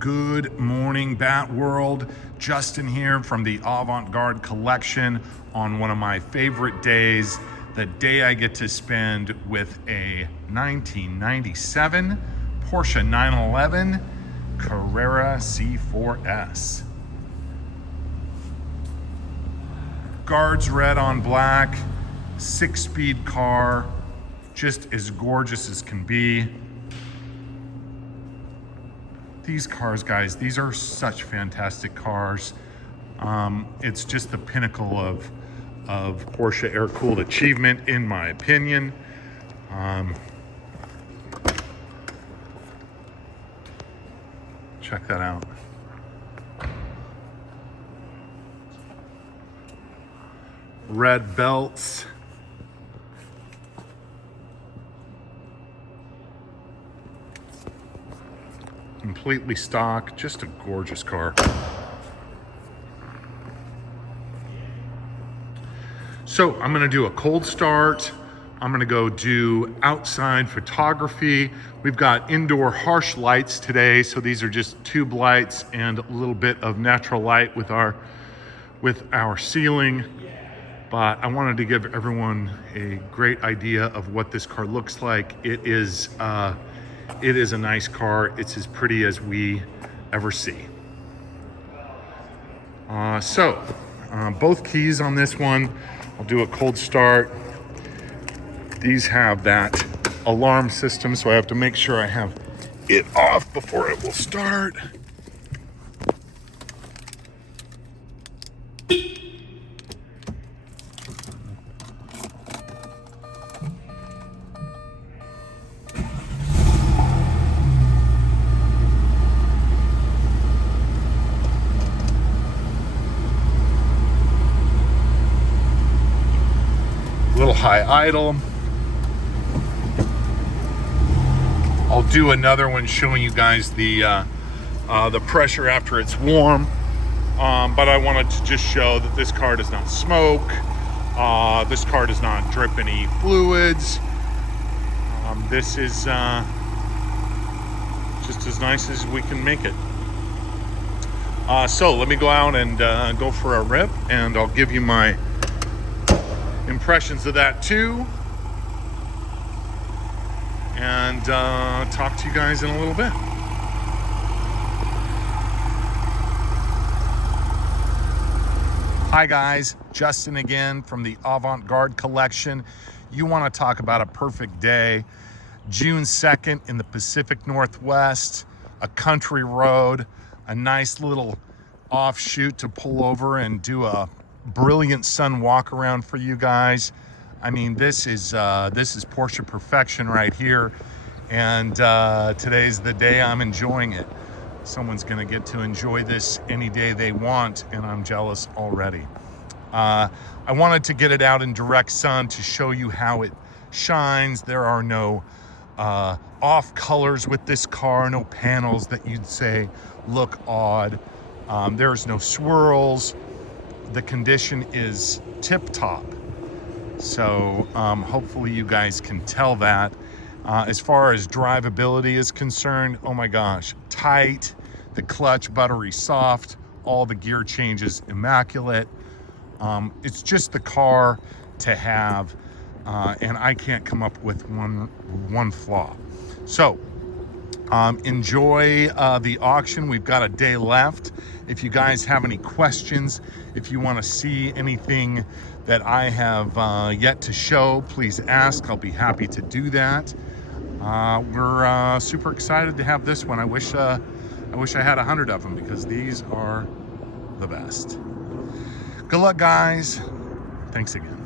Good morning, Bat World. Justin here from the Avant-Garde Collection on one of my favorite days, the day I get to spend with a 1997 Porsche 911 Carrera C4S. Guards red on black, 6-speed car, just as gorgeous as can be. These cars, guys, these are such fantastic cars. It's just the pinnacle of Porsche air-cooled achievement, in my opinion. Check that out. Red belts. Completely stock, just a gorgeous car. So I'm gonna do a cold start. I'm gonna go do outside photography. We've got indoor harsh lights today, so these are just tube lights and a little bit of natural light with our ceiling. But I wanted to give everyone a great idea of what this car looks like. It is a nice car. It's as pretty as we ever see. Both keys on this one. I'll do a cold start. These have that alarm system, so I have to make sure I have it off before it will start. Little high idle. I'll do another one showing you guys the pressure after it's warm, but I wanted to just show that this car does not smoke. This car does not drip any fluids. This is just as nice as we can make it. So let me go out and go for a rip, and I'll give you my impressions of that too, and talk to you guys in a little bit. Hi guys, Justin again from the Avant-Garde Collection. You want to talk about a perfect day. June 2nd in the Pacific Northwest, a country road, a nice little offshoot to pull over and do a brilliant sun walk around for you guys. I mean, this is Porsche perfection right here, and today's the day I'm enjoying it. Someone's gonna get to enjoy this any day they want, and I'm jealous already. I wanted to get it out in direct sun to show you how it shines. There are no off colors with this car, no panels that you'd say look odd. There's no swirls. The condition is tip-top. So hopefully you guys can tell that. As far as drivability is concerned, oh my gosh, tight, the clutch buttery soft, all the gear changes immaculate. It's just the car to have, and I can't come up with one flaw. So enjoy the auction. We've got a day left. If you guys have any questions, if you want to see anything that I have yet to show, please ask. I'll be happy to do that. We're super excited to have this one. I wish I had 100 of them, because these are the best. Good luck, guys. Thanks again.